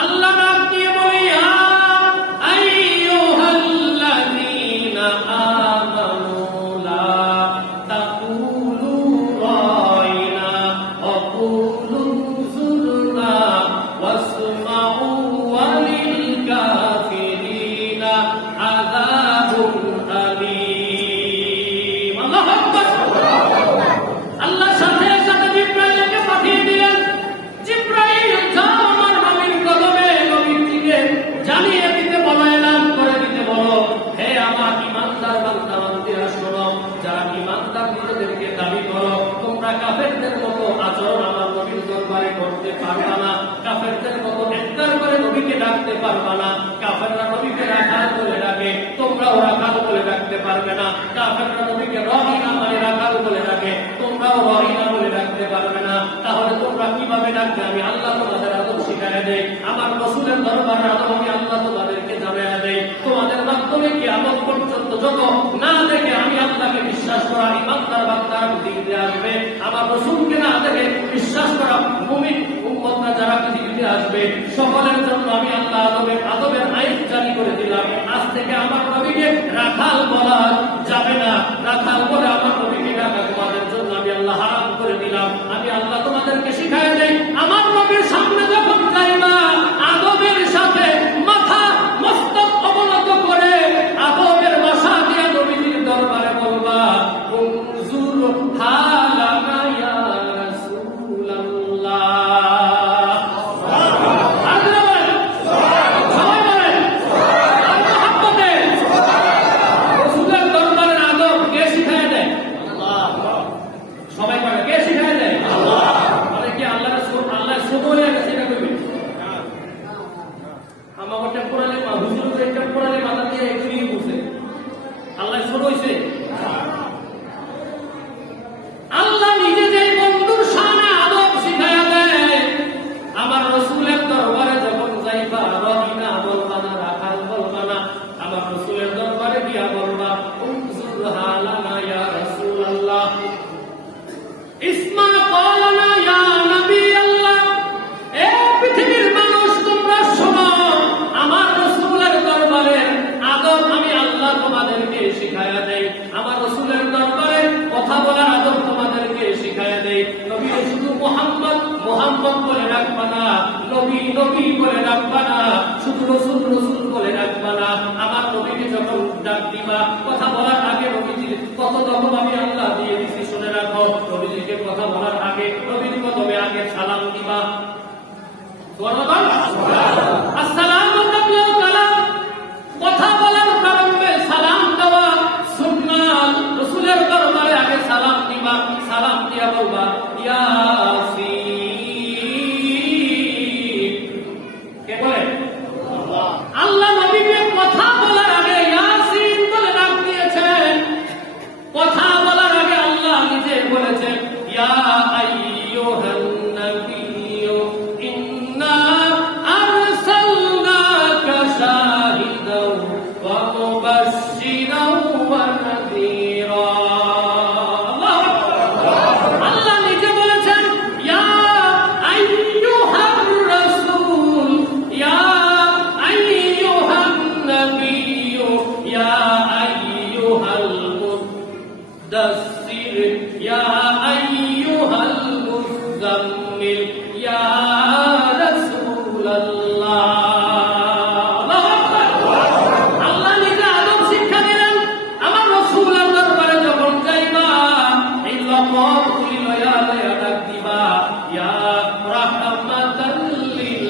আল্লাহ নাম দিয়ে বলি আইয়ুহাল্লাযীনা আমানু লা তাকুলু রাইনা ওয়া কুলু যুরনা ওয়াসমাউ ওয়ালিল কাফিরিনা আযাবুন আলীম। আল্লাহু আকবার। আল্লাহ সাথে সাথে জিবরাইলকে পাঠিয়ে দিলেন। জিবরাইল যাও আমার নবীর কদমে নবীকে জানিয়ে দিতে বলো, এলান করে দিতে বলো, হে আমার ঈমানদার বান্দা বান্দীরা শোনো, যারা ঈমানদার নিজেদেরকে দাবি করো, তোমরা কাফেরদের মতো আচরণ আমার নবীর দরবারে করতে পারবা না, কাফেরদের মতো একবার করে নবীকে ডাকতে পারবা না। কাফেররা নবীকে রাখাল বলে ডাকে, তোমরাও রাখাল বলে ডাকতে পারবে না। কাফেররা নবীকে রহিনা মানে রাখাল বলে ডাকে, তোমরাও রহিনা বলে ডাকতে পারবে না। তাহলে তোমরা কিভাবে ডাকবে? আমি আল্লাহ তোমাদের আদব শিখাইয়া দেই, আমার রাসূলের দরবারে আদব আমি আল্লাহ তোমাদেরকে জানাইয়া দেই। তোমাদের মাধ্যমে কি আমল পর্যন্ত যত না দেখে আমি আল্লাহকে বিশ্বাস করা ঈমানদার বান্দার পৃথিবীতে আসবে, আমার রাসূলকে না দেখে বিশ্বাস করা মুমিন উম্মতরা যারা পৃথিবীতে আসবে, সকলের জন্য আমি আল্লাহ আদবের আইন জারি করে দিলাম। আজ থেকে আমার নবীকে রাখাল বলা যাবে না, রাখাল বলে আমার নবীকে ডাকা তোমাদের জন্য আমি আল্লাহ হারাম করে দিলাম। আমি আল্লাহ তোমাদেরকে শিখাইয়া দেই, আমার নবীর সামনে যখন যাইবা আদবের সাথে মাথা মস্তক অবনত করে আদবের ভাষা দিয়ে নবীর দরবারে বলবা, উনজুর হালানা ইয়া রাসূলুল্লাহ। আল্লাহ নিজে যে বন্ধুর সামনে আদব শিখাইয়া দেয়, আমার রাসূলের দরবারে যখন যাইবা রহিনা বলবা না, রাখাল বলবা না, আমার রাসূলের দরবারে গিয়া বলবা, উনজুর হালানা ইয়া রাসূলুল্লাহ, ইসমা ক্বালানা ইয়া নবী আল্লাহ। এ পৃথিবীর মানুষ তোমরা শোনো, আমার রাসূলের দরবারে আদব আমি আল্লাহ তোমাদেরকে শিখাইয়া দেই, আমার রাসূলের দরবারে কথা বলার আদব তোমাদেরকে শিখাইয়া দেই। নবী শুধু মুহাম্মদ মুহাম্মদ বলে ডাকবা না, নবী নবী বলে ডাকবা না, শুধু রাসূল রাসূল বলে ডাকবা না। আমার নবীকে যখন ডাক দিবা, কথা বলার আগে নবীজির কত রকম আমি আল্লাহ দিয়ে দিছি শুনে রাখো। নবীজিকে কথা বলার আগে নবীর কদমে আগে সালাম দিবা। আসসালামু আলাইকুম কালাম, কথা বলার প্রারম্ভে সালাম দেওয়া সুন্নাত। রাসূলের দরবারে আগে সালাম দিবা, সালাম দিয়া বলবা ইয়াসিন। কে বলে? আল্লাহ নবীকে কথা বলার আগে ইয়াসিন বলে ডাক দিয়েছেন। কথা বলার আগে আল্লাহ নিজে বলেছেন ইয়া আইয়ুহান নাবিয়্যু ইন্না আরসালনাকা শাহিদাও ওয়া মুবাশশিরাও ওয়া নাযীরা। আল্লাহ নিজে বলেছেন ইয়া আইয়ুহার রাসূল, ইয়া আইয়ুহান নাবিয়্যু, ইয়া আইয়ুহাল মুদাসসির, ইয়া আইয়ুহাল মুযাম্মিল, ইয়া রাসূলুল্লাহ। আল্লাহ নিজে আদব শিক্ষা দিলেন। আমার রাসূলের দরবারে যখন যাইবা এই লকবগুলি লয়া লয়া ডাক দিবা, ইয়া রাহমাতাল লিল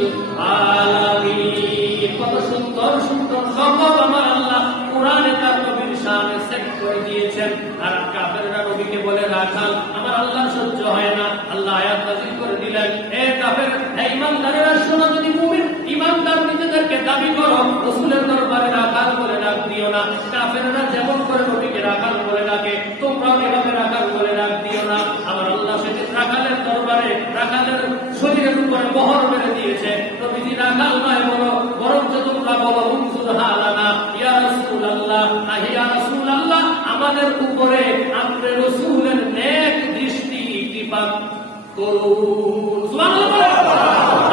আলামিন। কত সুন্দর সুন্দর লকব আমার আল্লাহ কোরআনে তার নবীর শানে সেট করে দিয়েছেন। আর কাফেররা নবীকে বলে রাখাল, আমার আল্লাহ সহ্য হয় না। আল্লাহ আয়াত নাযিল করে দিলেন, এ কাফের, হে ঈমানদারেরা শোনো, যদি মুমিন ঈমানদার নিজেদেরকে দাবি করো, রাসূলের দরবারে রাখাল বলে ডাক দিও না। কাফেররা যেমন করে নবীকে রাখাল বলে ডাকে, তোমরাও এভাবে রাখাল বলে ডাক দিও না। আমার আল্লাহ সেদিন রাখালের দরবারে রাখালের শরীরের উপরে মোহর মেরে দিয়েছে। নবীজি রাখাল নয় বলো, বরঞ্চ তোমরা বলো উনজুর হালানা ইয়া রাসূলুল্লাহ, ইয়া রাসূলুল্লাহ, আমাদের উপরে আপনি রাসূলের নেক দৃষ্টি কৃপা করুন। সুবহানাল্লাহ।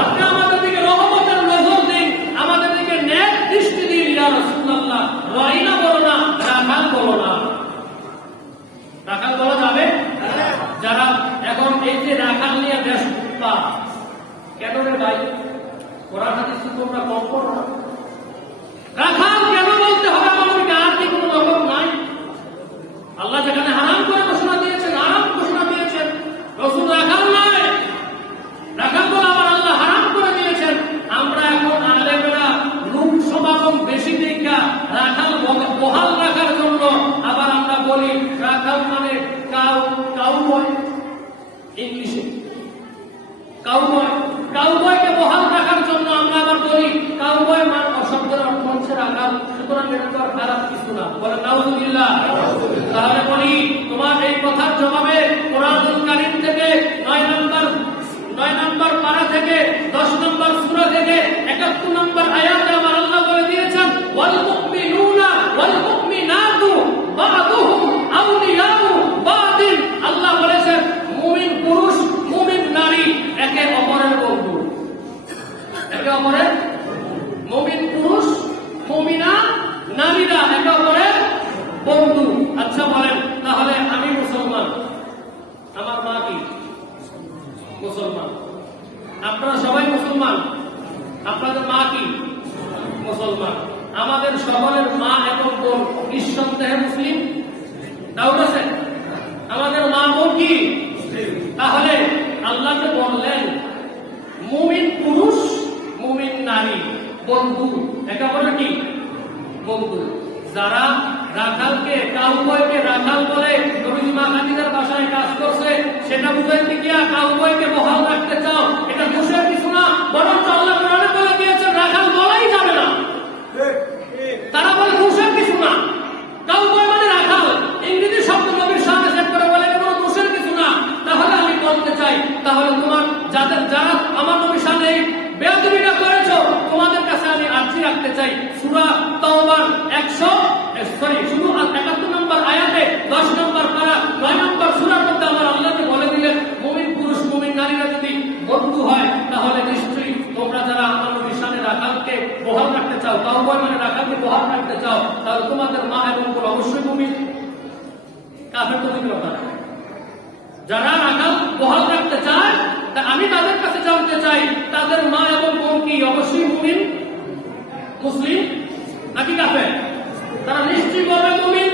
আপনি আমাদের দিকে রহমতের নজর কোরআন হাদিস তোমরা কম করো না। রাখাল কেন বলতে হবে আমার নবীকে? আর কি কোনো রকম নাই? আল্লাহ যেখানে হারাম করে ঘোষণা দিয়েছেন, হারাম ঘোষণা দিয়েছেন, রসুল রাখাল নয়, রাখাল বলে আবার আল্লাহ হারাম করে দিয়েছেন। আমরা এখন আলেমেরা লোক সমাগম বেশি দেখা রাখাল বহাল রাখার জন্য আবার আমরা বলি রাখাল মানে কাউবয়, ইংলিশে কাউবয়, কাউবয়কে বহাল রাখার জন্য আমরা আবার বলি কাউবয় মানে শব্দের অর্থ হচ্ছে রাখাল। সুতরাং এটা তো আর খারাপ কিছু না, বলে নাউযুবিল্লাহ। তাহলে বলি তোমার এই কথার জবাবে কোরআনুল কারীম থেকে 9 নম্বর পারা থেকে 10 নম্বর সূরা থেকে 71 নম্বর আয়াতে আমার আল্লাহ বলে দিয়েছেন ওয়াল মুমিনুনা ওয়াল মুমিনাতু বা'দুহুম আউলিয়াউ বা'দিন। আল্লাহ বলেছেন মুমিন পুরুষ মুমিন নারী একে অপরের বন্ধু, একে অপরের, মুমিন পুরুষ মুমিনা নারীরা একে অপরের বন্ধু। আচ্ছা বলেন তাহলে আমি মুসলমান, আমার মা কি মুসলমান, আপনারা সবাই মুসলমান, আপনাদের মা কি মুসলমান, আমাদের সকলের মা এবং বোন নিঃসন্দেহে মুসলিম, তাও আছে আমাদের মা বোন কি? তাহলে আল্লাহ যে বললেন মুমিন পুরুষ মুমিন নারী বন্ধু, একে অপরের কি বন্ধু। যারা রাখালকে কাউবয়কে রাখাল বলে নবীজি মা খাদিজার বাসায় কাজ করছে, সেটা বুঝাইতে গিয়া কাউবয়কে বহাল রাখতে চাও, এটা দোষের কিছু না, বরং আল্লাহ কোরআনে বলে দিয়েছেন রাখাল বলাই যাবে না। তারা বলে দোষের কিছু না, কাউবয় মানে রাখাল, ইংরেজি শব্দ নবীর সামনে সেট করে বলে এটা দোষের কিছু না। তাহলে আমি বলতে চাই তাহলে তোমার যারা আমার নবীর সামনে বেয়াদবিটা করেছো তোমাদের কাছে আমি আর্জি রাখতে চাই সূরা তাওবার 71 নম্বর আয়াতে 10 নম্বর পারা 9 নম্বর সূরার মধ্যে আমার আল্লাহকে বলে দিলেন মুমিন পুরুষ মুমিন নারীরা যদি বন্ধু হয় তাহলে নিশ্চয়ই তোমরা যারা আমার নবীর সামনে রাখালকে বহাল রাখতে চাও, কাউবয় মানে রাখালকে বহাল রাখতে চাও, তাহলে তোমাদের মা এবং বোন অবশ্যই মুমিন। কাফের তো মুমিন কথা। যারা রাখাল বহাল রাখতে চায় তা আমি তাদের কাছে জানতে চাই তাদের মা এবং বোন কি অবশ্যই মুমিন মুসলিম নাকি কাফের? তারা নিশ্চয়ই বলবে মুমিন।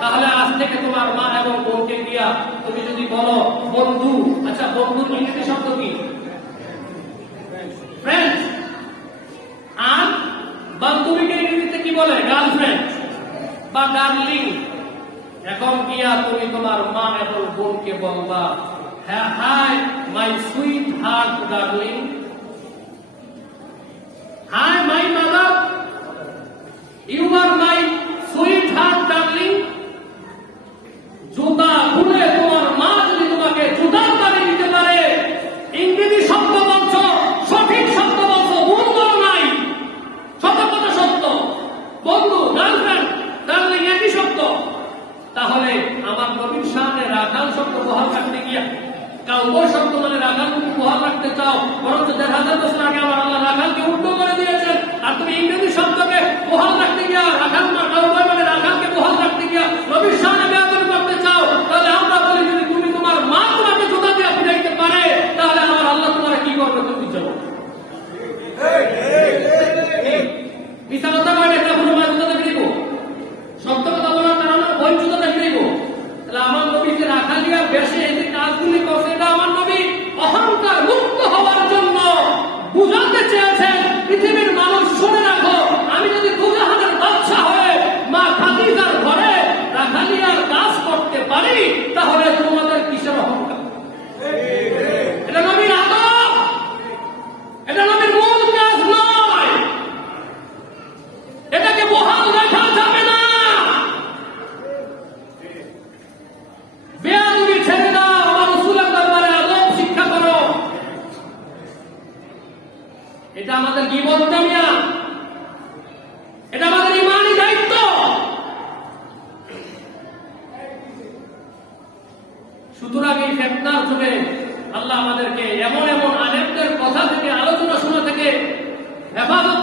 তাহলে আজ থেকে তোমার মা এবং বোনকে গিয়া তুমি যদি বলো বন্ধু, আচ্ছা বন্ধুর ইংরেজি শব্দ কি? ফ্রেন্ড। আর বান্ধবীকে ইংরেজিতে কি বলে? গার্লফ্রেন্ড বা ডার্লিং। এখন গিয়া তুমি তোমার মা এবং বোনকে বলবা hi my sweet heart darling, hi my mother, you are my sweet heart darling. জুতা খুলে তোমার মা যদি তোমাকে জুতার বাড়ি দিতে পারে, ইংরেজি শব্দ বলছ, সঠিক শব্দ বলছ, ভুল করো নাই, সত্য কথা সত্য। বন্ধু গার্লফ্রেন্ড ডার্লিং একই শব্দ। তাহলে আমার নবীর সামনে রাখাল শব্দ বহাল রাখতে গিয়া কাউবয় শব্দ মানে রাখাল বহাল রাখতে চাও, বরঞ্চ 1000 বছর আগে আমার আল্লাহ রাখালকে উল্টো করে দিয়েছেন। আর তুমি ইংরেজি শব্দকে বহাল রাখতে গিয়া রাখাল কাউবয় মানে রাখালকে বহাল রাখতে গিয়া নবীর সামনে বেয়াদবি করতে চাও, তাহলে আমরা বলি যদি তুমি তোমার মা তোমাকে জুতা দিয়ে পিটাইতে পারে তাহলে আমার আল্লাহ তোমার কি করবে তুমি জানো? মিথ্যা কথা বলে একটা কোনো মা জুতা দিয়ে দিব, সত্য কথা বলার কারণে ওই জুতা দিয়ে দিব। তাহলে আমার নবীকে রাখালিয়া বেশি এই যে কাজগুলি করছে এটা আমার নবী অহংকার মুক্ত হওয়ার জন্য বুঝাতে চেয়েছেন পৃথিবীর মানুষ শুনে রাখো, আমি যদি দুজাহানের বাদশা হয়ে মা খাদিজার ঘরে রাখালিয়ার কাজ করতে পারি তাহলে তোমাদের কিসের অহংকার? এটা নবীর আদব, এটা নবীর মূল কাজ নয়, এটাকে বহাল রাখা যাবে না। বেয়াদবি ছেড়ে দাও, আমার রাসূলের দরবারে আদব শিক্ষা করো। এটা আমাদের গীবত না মিয়া, এটা আমাদের ঈমানি দায়িত্ব। সুতরাং এই ফিতনার যুগে আল্লাহ আমাদেরকে এমন এমন আলেমদের কথা থেকে আলোচনা শোনা থেকে হেফাজত